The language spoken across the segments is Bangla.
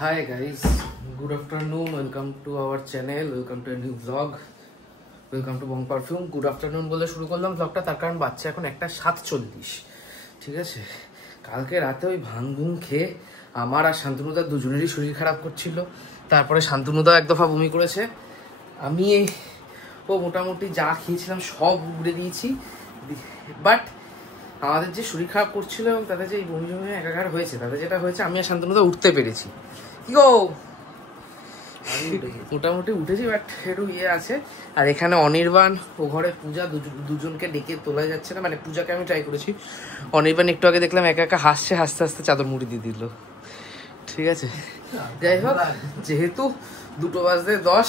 Hi guys, good afternoon. Welcome to our channel. Welcome to a new vlog. Welcome to Bong Perfume. Good afternoon বলে শুরু করলাম vlogটা, তার কারণ বাচ্চা এখন 1:47, ঠিক আছে। কালকে রাতে ওই ভাঙভুং খেয়ে আমার আর শান্তনুদার দুজনেরই শরীর খারাপ করছিল। তারপরে শান্তনুদা এক দফা বমি করেছে। আমি ও মোটামুটি যা খেয়েছিলাম সব উড়ে দিয়েছি, বাট আমাদের যে শরীর খারাপ করছিল এবং তাদের যে বমি জমি একাকার হয়েছে, তাদের যেটা হয়েছে আমি আর শান্তনুদা উঠতে পেরেছি। কি গো, মোটামুটি উঠেছি, বাট একটু আছে। আর এখানে অনির্বাণ ও ঘরে পূজা, দুজনকে ডেকে তোলা যাচ্ছে না, মানে পূজাকে আমি ট্রাই করেছি। অনির্বাণ একটু আগে দেখলাম একা একা হাসছে, হাসতে হাসতে চাদর মুড়ি দিয়ে দিল, ঠিক আছে। যাই হোক, যেহেতু 2:10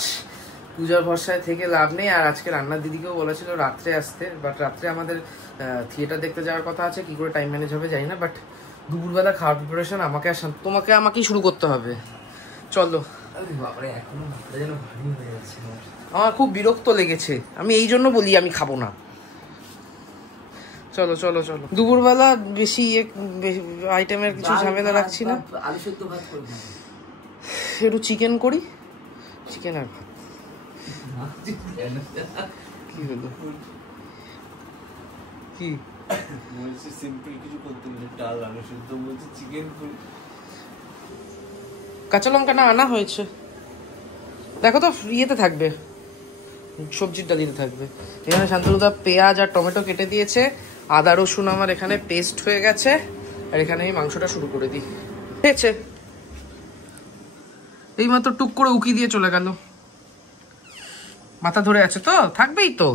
পূজার ভরসায় থেকে লাভ নেই। আর আজকে রান্নার দিদিকেও বলেছিল রাত্রে আসতে, বাট রাত্রে আমাদের থিয়েটার দেখতে যাওয়ার কথা আছে, কি করে টাইম ম্যানেজ হবে জানি না। বাট দুপুরবেলা খাওয়ার প্রিপারেশন আমাকেই শুরু করতে হবে। চলো। আমার খুব বিরক্ত লেগেছে, আমি এই জন্য বলি আমি খাবো না। চলো চলো চলো। দুপুরবেলা বেশি আইটেমের কিছু ঝামেলা রাখছি না, আলু সেদ্ধ ভাত করব, একটু চিকেন করি, চিকেন আর ভাত। কি হলো, কি বলছি সিম্পল কিছু করতে নেই, ডাল আলু সেদ্ধ, বলছি চিকেন করি। কাঁচা লঙ্কা না আনা হয়েছে, দেখো তো ইয়েতে থাকবে, সবজির ডালিতে থাকবে। এখানে শান্তনুদা পেঁয়াজ আর টমেটো কেটে দিয়েছে, আদা রসুন আমার এখানে পেস্ট হয়ে গেছে। আর এখানে এই মাংসটা শুরু করে দিই। হয়েছে, এইমাত্র টুক করে উকি দিয়ে চলে গেল, মাথা ধরে আছে তো, থাকবেই তো।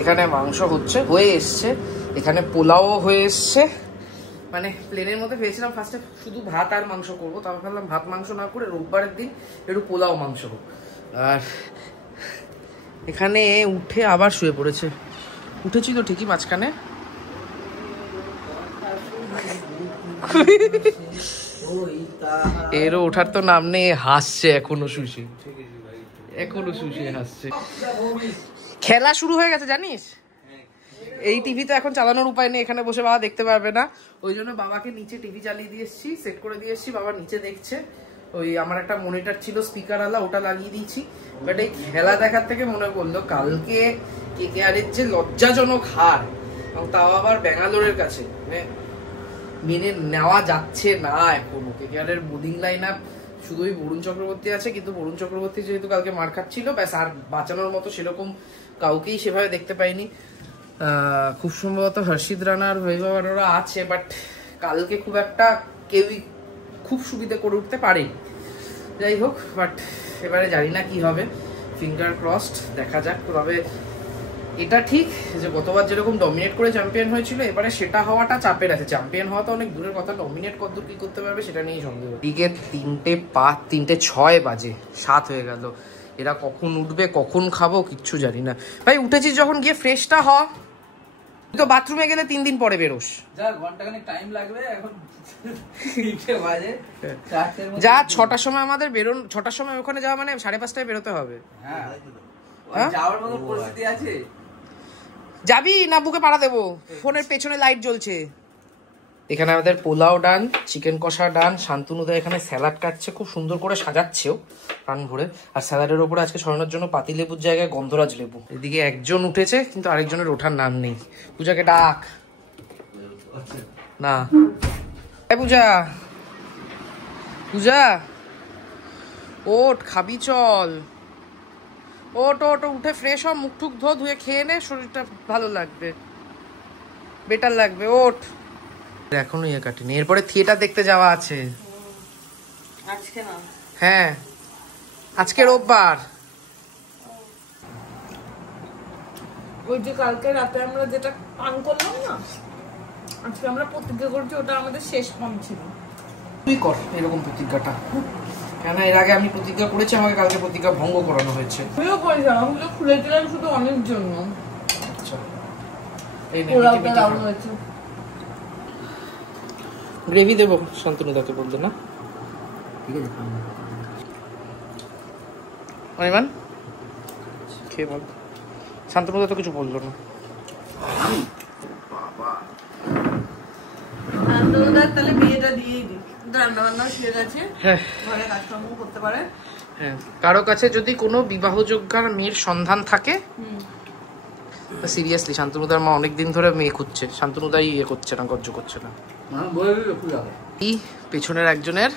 এখানে মাংস হয়ে এসছে, এখানে পোলাও হয়ে এসছে। মানে প্লেনের মধ্যে ভেবেছিলাম ফার্স্টে শুধু ভাত আর মাংস করবো, তারপর ভাবলাম ভাত মাংস না করে রোববারের দিন একটু পোলাও মাংস হোক। আর এখানে উঠে আবার শুয়ে পড়েছে, উঠেছি তো ঠিকই মাঝখানে। এরও ওঠার তো নাম নেই, হাসছে এখনো শুষে হাসছে। খেলা শুরু হয়ে গেছে জানিস, এই টিভি তো এখন চালানোর উপায় নেই, এখানে বসে বাবা দেখতে পারবে না। ওই জন্য বাবাকে নিচে টিভি চালিয়ে দিয়ে এসেছি, সেট করে দিয়ে এসেছি, বাবা নিচে দেখছে। ওই আমার একটা মনিটর ছিল স্পিকার আলা, ওটা লাগিয়ে দিয়েছি। বাট এই খেলা দেখার থেকে মনে পড়লো কালকে কেকেআরের যে লজ্জাজনক হার, এবং তাও আবার ব্যাঙ্গালোরের কাছে, মানে মেনে নেওয়া যাচ্ছে না এখনো। কেকেআরের বোলিং লাইন আপ শুধুই বরুণ চক্রবর্তী আছে, কিন্তু বরুণ চক্রবর্তী যেহেতু কালকে মার খাচ্ছিল, ব্যাস আর বাঁচানোর মতো সেরকম কাউকেই সেভাবে দেখতে পাইনি। খুব সম্ভবত হর্ষিত রানার বৈভবরা আছে, বাট কালকে খুব একটা কেউই খুব সুবিধা করে উঠতে পারেনি। যাই হোক, বাট এবারে জানি না কি হবে, ফিঙ্গার ক্রসড, দেখা যাক। তবে এটা ঠিক যে গতবার যেরকম ডমিনেট করে চ্যাম্পিয়ন হয়েছিল, এবারে সেটা হওয়াটা চাপের আছে। চ্যাম্পিয়ন হওয়া তো অনেক দূরের কথা, ডমিনেট কতদূর কি করতে পারবে সেটা নিয়েই সন্দেহ। দিকে 3:06 বাজে, 7 হয়ে গেল। এরা কখন উঠবে, কখন খাবো কিচ্ছু জানি না। ভাই উঠেছিস যখন, গিয়ে ফ্রেশটা হ। তুই তো বাথরুমে গেলে 3 দিন পরে বেরোস। টাইম লাগবে, এখন 3টে বাজে, 4টের মধ্যে যা 6টার সময় আমাদের বেরোন, 6টার সময় ওখানে যাওয়া মানে 5:30টায় বেরোতে হবে। হ্যাঁ, যাওয়ার মতো পরিস্থিতি আছে। যাবি না বুকে পাড়া দেবো, ফোনের পেছনে লাইট জ্বলছে। এখানে আমাদের পোলাও ডান, চিকেন কষা ডান। শান্তনুদা এখানে স্যালাড কাটছে, খুব সুন্দর করে সাজাচ্ছেও প্রাণ ভরে। আর স্যালাডের ওপরে আজকে ছড়ানোর জন্য পাতি লেবুর জায়গায় গন্ধরাজ লেবু। এদিকে একজন উঠেছে, কিন্তু আরেকজনের ওঠার নাম নেই। পূজাকে ডাক না, পূজা পূজা ওঠ, খাবি চল, ওট ওট, উঠে ফ্রেশ হ, মুখ টুক ধুয়ে খেয়ে নে, শরীরটা ভালো লাগবে, বেটার লাগবে, ওঠ। এখনো ইয়ে কাটিনি, এরপরে থিয়েটার দেখতে যাওয়া আছে। আজকে না, হ্যাঁ আজকে রোববার। ওই যে কালকে রাতে আমরা যেটা পান করলাম না, আজকে আমরা প্রতিজ্ঞা করছি ওটা আমাদের শেষ পান ছিল। তুই কর এরকম প্রতিজ্ঞাটা, কেন এর আগে আমি প্রতিজ্ঞা করেছি, আমাকে কালকে প্রতিজ্ঞা ভঙ্গ করানো হয়েছে। আমিও করেছিলাম, আমি তো খুলেছিলাম শুধু অনেক জন্য। আচ্ছা, এই হয়েছে গ্রেভি দেবো, শান্তনুদাকে বলতে না, ঠিক আছে। অনিমান খেয়ে বল। শান্তনুদা তো কিছু বললো না। তাহলে বিয়েটা দিয়েই দিই। রান্না বান্না শিখে গেছে, হ্যাঁ ঘরে কাজকর্ম করতে পারে। হ্যাঁ, কারো কাছে যদি কোনো বিবাহযোগ্যার মেয়ের সন্ধান থাকে, সিরিয়াসলি শান্তনুদার মা অনেকদিন ধরে মেয়ে খুঁজছে, শান্তনুদাই ইয়ে করছে না, গহ্য করছে না। এই পেছনের একজনের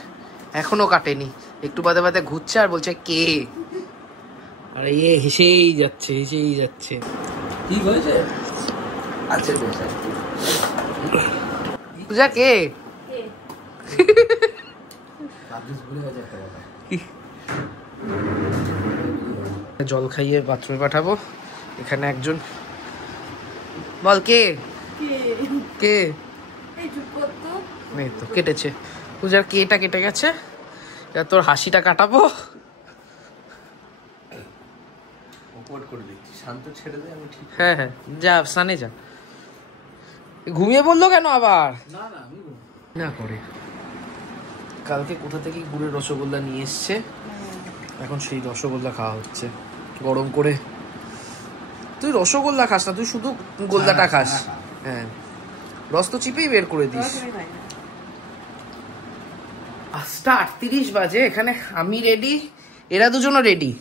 এখনো কাটেনি, একটু বাদে বাদে ঘুরছে আর বলছে কে, আর ইয়ে হেসেই যাচ্ছে হেসেই যাচ্ছে। কি হয়েছে? আচ্ছা পূজা কে? জল খাইয়ে বাথরুমে পাঠাবো। এখানে একজন, বল কে কে? এই তো কেটেছে, পূজার কেটা কেটে গেছে, এবার তোর হাসিটা কাটাবো। হ্যাঁ হ্যাঁ যা স্নানে যা। ঘুমিয়ে বললো কেন আবার? না করে কালকে কোথা থেকে গুড়ের রসগোল্লা নিয়ে এসছে, এখন সেই রসগোল্লা খাওয়া হচ্ছে গরম করে। তুই রসগোল্লা খাস না, তুই শুধু গোল্লাটা খাস। হ্যাঁ রস তো চিপেই বের করে দিস। 8:38 বাজে, এখানে আমি রেডি, এরা দুজনও রেডি।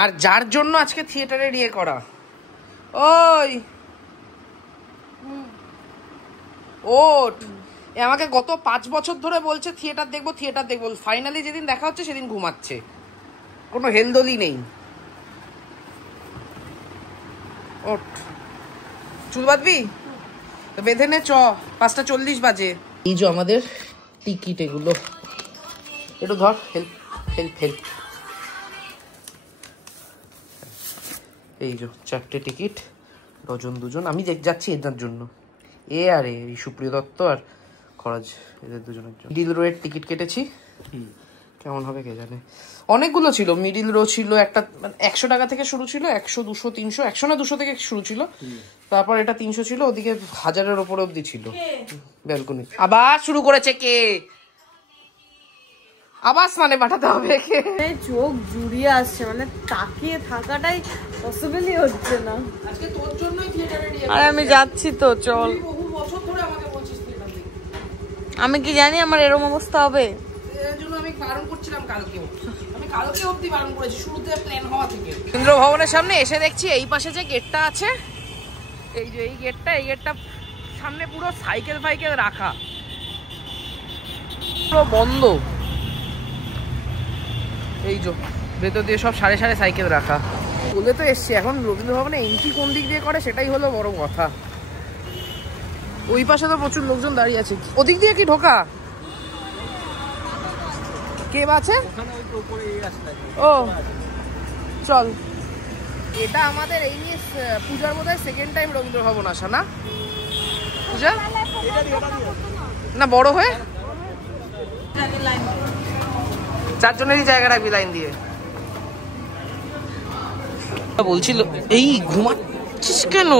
আর যার জন্য আজকে থিয়েটারে নিয়ে করা, ওই ওঠ, আমাকে গত 5 বছর ধরে বলছে থিয়েটার দেখবো থিয়েটার দেখবো, ফাইনালি যেদিন দেখা হচ্ছে সেদিন ঘুমাচ্ছে, কোনো হেলদোলি নেই। ওঠ, চুল বাঁধবি তো বেঁধে নে, চ 5:40 বাজে। এই যে আমাদের টিকিট, এগুলো একটু ধর, হেল্প হেল্প হেল্প। এই যে 4টে টিকিট, ডজন দুজন। আমি যাচ্ছি এদের জন্য, এ আর এই সুপ্রিয় দত্ত আর খরাজ, এদের দুজনের জন্য। মিডিল রোয়ের টিকিট কেটেছি, কেমন হবে কে জানে। অনেকগুলো ছিল, মিডিল রো ছিল একটা, 100 টাকা থেকে শুরু ছিল, 100 200 300, 100 না 200 থেকে শুরু ছিল, তারপর এটা 300 ছিল, ওদিকে 1000-এর ওপর অব্দি ছিল ব্যালকনি। আবার শুরু করেছে কে, আবার স্নানে পাঠাতে হবে কে। চোখ জুড়িয়ে আসছে, মানে তাকিয়ে থাকাটাই পসিবলই হচ্ছে না। আজকে তোর জন্যই থিয়েটারে নিয়ে, আরে আমি যাচ্ছি তো, চল। বহু বছর ধরে আমাকে বলছিস থিয়েটার দেখতে, আমি কি জানি আমার এরকম অবস্থা হবে। এর জন্য আমি বারণ করছিলাম কালকেও, আমি কালকে অবধি বারণ করেছি, শুরুতে প্ল্যান হওয়া থেকে। কেন্দ্র ভবনের সামনে এসে দেখছি এই পাশে যে গেটটা আছে, এই যে এই গেটটা সামনে পুরো সাইকেল ফাইকেল রাখা, পুরো বন্ধ। এই যে ভেতর দিয়ে সব সাড়ে সাড়ে সাইকেল রাখা। বলে তো এসছি, এখন রবীন্দ্র ভবনে এন্ট্রি কোন দিক দিয়ে করে সেটাই হলো বড় কথা। ওই পাশে তো প্রচুর লোকজন দাঁড়িয়ে আছে, ওদিক দিয়ে কি ঢোকা? কে আছে? ও চল, এটা আমাদের এই নিয়ে পূজার বোধহয় সেকেন্ড টাইম রবীন্দ্র ভবন আসা, না পূজা? না বড় হয়ে 4 জনেরই জায়গা রাখবি লাইন দিয়ে। বলছিল এই ঘুমাচ্ছিস কেন?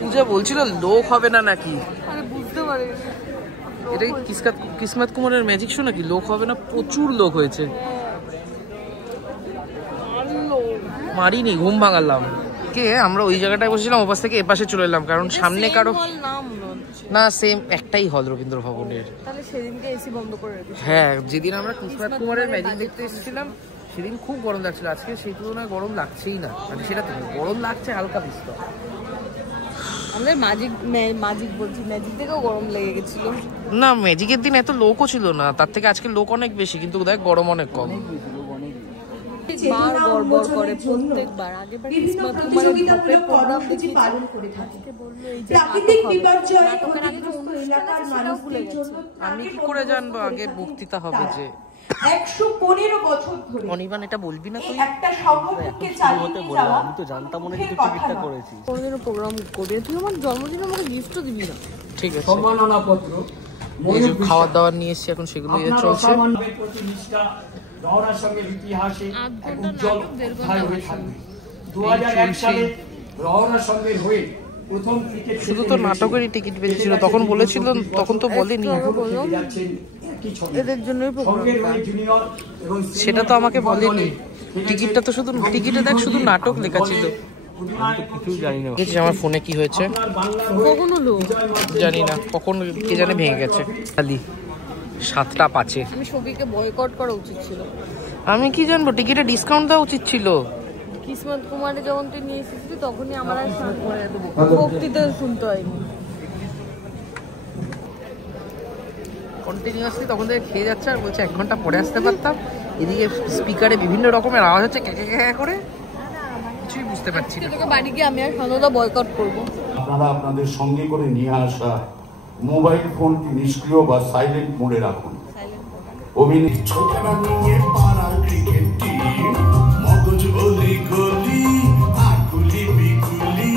পূজা বলছিল লোক হবে না নাকি, বুঝতে পারি এটা কিসমত কুমারের ম্যাজিক শো নাকি, লোক হবে না, প্রচুর লোক হয়েছে। মারিনি, ঘুম ভাঙালাম। কে আমরা ওই জায়গাটায় বসেছিলাম, ওপাশ থেকে এপাশে চলে এলাম, কারণ সামনে কারো না, সেম একটাই হল রবীন্দ্র ভবনের। তাহলে সেদিনকে এসি বন্ধ করে রেখেছি। হ্যাঁ, যেদিন আমরা কিসমত কুমারের ম্যাজিক দেখতে এসেছিলাম সেদিন খুব গরম লাগছিল, আজকে সেই তুলনায় গরম লাগছেই না, মানে সেটা তো গরম লাগছে হালকা বিস্তর। আমাদের ম্যাজিক বলছি, ম্যাজিক থেকেও গরম লেগে গেছিল। না ম্যাজিকের দিন এত লোকও ছিল না, তার থেকে আজকে লোক অনেক বেশি, কিন্তু দেখ গরম অনেক কম। বার গড়বড় করে প্রত্যেকবার, আগেবার কিসমত কুমারের ধাপের প্রোগ্রাম দেখি পালন করে থাকে। বললো এই যে প্রাকৃতিক বিপর্যয় ক্ষতিগ্রস্ত এলাকার মানুষদের জন্য আমি কি করে জানবো আগে বক্তৃতা হবে যে 115 বছর ধরে অনিবান, এটা বলবি না তুই? একটা সংগঠনকে চালিয়ে যাওয়া, আমি তো জানতাম মনে কিছু টিকিটটা করেছি। কোনদিনও প্রোগ্রাম করে তুই আমার জন্মদিনে আমাকে গিফটও দিবি না। ঠিক আছে, সম্মাননা পত্র এই যে খাওয়ার দাওয়ার নিয়ে এসেছি, এখন সেগুলো চলছে। রওনার সঙ্গে ইতিহাসে এক উজ্জ্বল অধ্যায় হয়ে থাকবে। 2001 সালে রওনার সঙ্গে হয়ে প্রথম ক্রিকেট শুধু তো নাটকেরই টিকিট বেঁচেছিল, তখন বলেছিল, তখন তো বলেনি। এদের জন্যই প্রোগ্রাম, সেটা তো আমাকে বলেনি। টিকিটটা তো শুধু, টিকিটে দেখ শুধু নাটক লেখা ছিল। কিছু জানি না। দেখেছিস আমার ফোনে কি হয়েছে? কখন হলো জানি না, কখন কে জানে ভেঙে গেছে। খালি 7টা 5-এ। আমি ছবিকে বয়কট করা উচিত ছিল। আমি কি জানবো, টিকিটে ডিসকাউন্ট দেওয়া উচিত ছিল। কিসমত কুমারে যখন তুই নিয়ে এসেছিলি তখনই আমার আর বক্তৃতা শুনতে হয়নি। কন্টিনিউয়াসলি তখন থেকে খেয়ে যাচ্ছে আর বলছে 1 ঘন্টা পরে আসতে পারতাম। এদিকে স্পিকারে বিভিন্ন রকমের আওয়াজ হচ্ছে ক্যাঁ ক্যাঁ ক্যাঁ করে, কিছুই বুঝতে পারছি না। তোকে বাড়ি গিয়ে আমি আর সন্ধ্যা বয়কট করবো। আপনারা আপনাদের সঙ্গে করে নিয়ে আসা মোবাইল ফোনটি নিষ্ক্রিয় বা সাইলেন্ট মোডে রাখুন। অভিনয় ছোটরা নিয়ে পাড়ার ক্রিকেট টিম, মগজ অলি গলি আকুলি বিকুলি,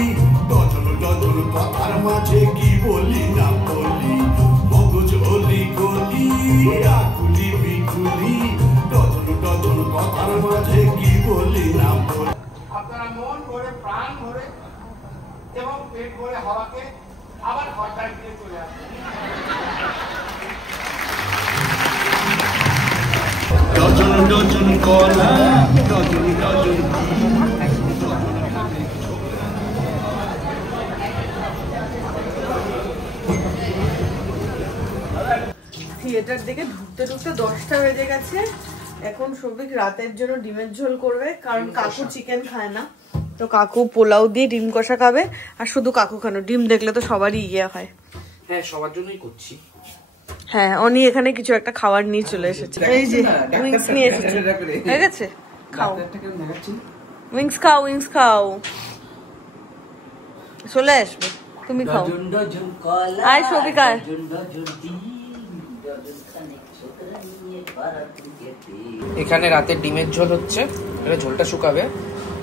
ডজন ডজন কথার মাঝে কি বলি না বলি, মগজ অলি গলি আকুলি বিকুলি, ডজন ডজন কথার মাঝে কি বলি না বলি। আপনারা মন ভরে প্রাণ ভরে এবং পেট ভরে হাওয়াকে আবার ঘরটায় ফিরে চলে আসবেন। ডজন ডজন কলা, ডজন ডজন থিয়েটার দিকে ঢুকতে ঢুকতে 10টা বেজে গেছে। এখন সবিক রাতের জন্য ডিমের ঝোল করবে, কারণ কাকু চিকেন খায় না, তো কাকু পোলাও দিয়ে ডিম কষা খাবে। আর শুধু কাকু খানো, ডিম দেখলে তো সবারই ইয়ে হয়। হ্যাঁ, সবার জন্যই করছি। হ্যাঁ, উনি এখানে কিছু একটা খাবার নিয়ে চলে এসেছে। এই যে উইংস নিয়ে এসেছে, হয়ে গেছে, খাও উইংস, খাও উইংস খাও, চলে আসবে, তুমি খাও। আয় সবিক আয়। এখানে রাতে ডিমের ঝোল হচ্ছে, এটা ঝোলটা শুকাবে।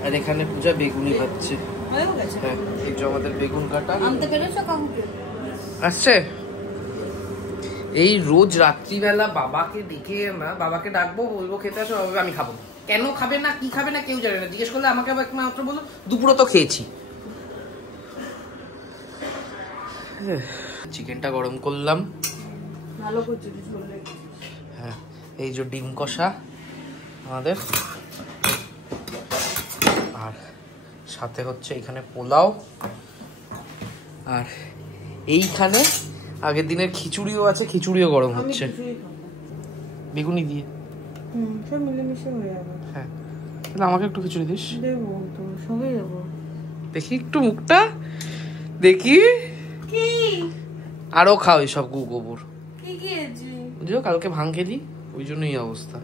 আর এখানে পূজা বেগুনি খাচ্ছে। হ্যাঁ, এই যে আমাদের বেগুন কাটা আসছে। এই রোজ রাত্রিবেলা বাবাকে ডেকে না, বাবাকে ডাকবো, বলবো খেতে আসো, আমি খাবো। কেন খাবে না, কি খাবে না কেউ জানে না। জিজ্ঞেস করলে আমাকে আবার মাত্র বলো দুপুরে তো খেয়েছি। চিকেনটা গরম করলাম, ভালো করছি ঝোল। হ্যাঁ, এই যে ডিম কষা আমাদের, আর সাথে হচ্ছে এখানে পোলাও, আর এইখানে আগের দিনের খিচুড়িও আছে, খিচুড়িও গরম হচ্ছে বেগুনি দিয়ে। সব মিলেমিশে হয়ে যাবে। হ্যাঁ, তাহলে আমাকে একটু খিচুড়ি দিস। দেবো তো, সবই দেবো। দেখি একটু মুখটা দেখি, কি আরো খাও সব গু গোবর। কি খেয়েছি? বুঝলো, কালকে ভাঙ খেলি, ওই জন্য এই অবস্থা।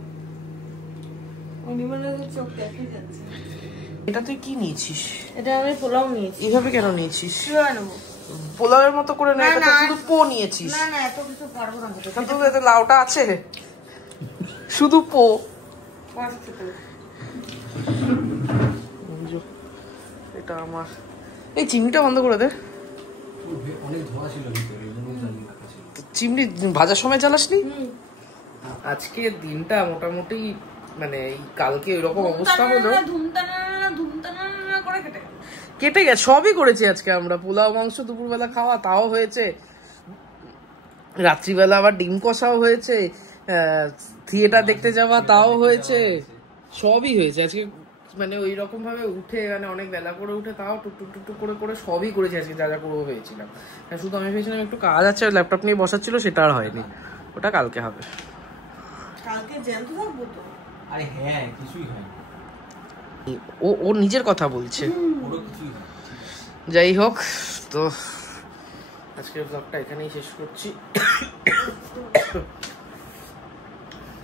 চোখ দেখে যাচ্ছে। এটা তুই কি নিয়েছিস? এটা আমি পোলাও নিয়েছি। এইভাবে কেন নিয়েছিস? কিভাবে নেবো? পোলাওয়ের মতো করে না, না, এটা না। শুধু পো নিয়েছিস। না না, এত কিছু পারবো না খেতে। কিন্তু এতে লাউটা আছে, শুধু পো। এটা আমার, এই চিমনিটা বন্ধ করে দে। অনেক ধোয়া ছিল ভিতরে, এই জন্য জ্বালিয়ে রাখা ছিল। চিমনি ভাজার সময় জ্বালাসনি? আজকে দিনটা মোটামুটি মানে এই কালকে ওইরকম অবস্থা হলো, কেটে গেছে। সবই করেছি আজকে আমরা, পোলাও মাংস দুপুরবেলা খাওয়া তাও হয়েছে, রাত্রিবেলা আবার ডিম কষাও হয়েছে, থিয়েটার দেখতে যাওয়া তাও হয়েছে, সবই হয়েছে আজকে। মানে ওই রকম ভাবে উঠে, মানে অনেক বেলা করে উঠে তাও টুকটুক টুকটুক করে করে সবই করেছি আজকে, যা যা করবো ভেবেছিলাম। শুধু আমি ভেবেছিলাম একটু কাজ আছে, ল্যাপটপ নিয়ে বসাচ্ছিল, সেটা আর হয়নি, ওটা কালকে হবে। কালকে জ্যান্ত থাকবো তো? আরে হ্যাঁ, কিছুই হয়নি, ও নিজের কথা বলছে। পুরো কিছুই হয়নি। যাই হোক, তো আজকের ব্লগটা এখানেই শেষ করছি।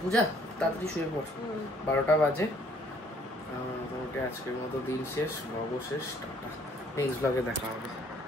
পূজা তাড়াতাড়ি শুয়ে পড়, 12টা বাজে। মোটামুটি আজকের মতো দিন শেষ, ব্লগও শেষ। টাটা, নেক্সট ব্লগে দেখা হবে।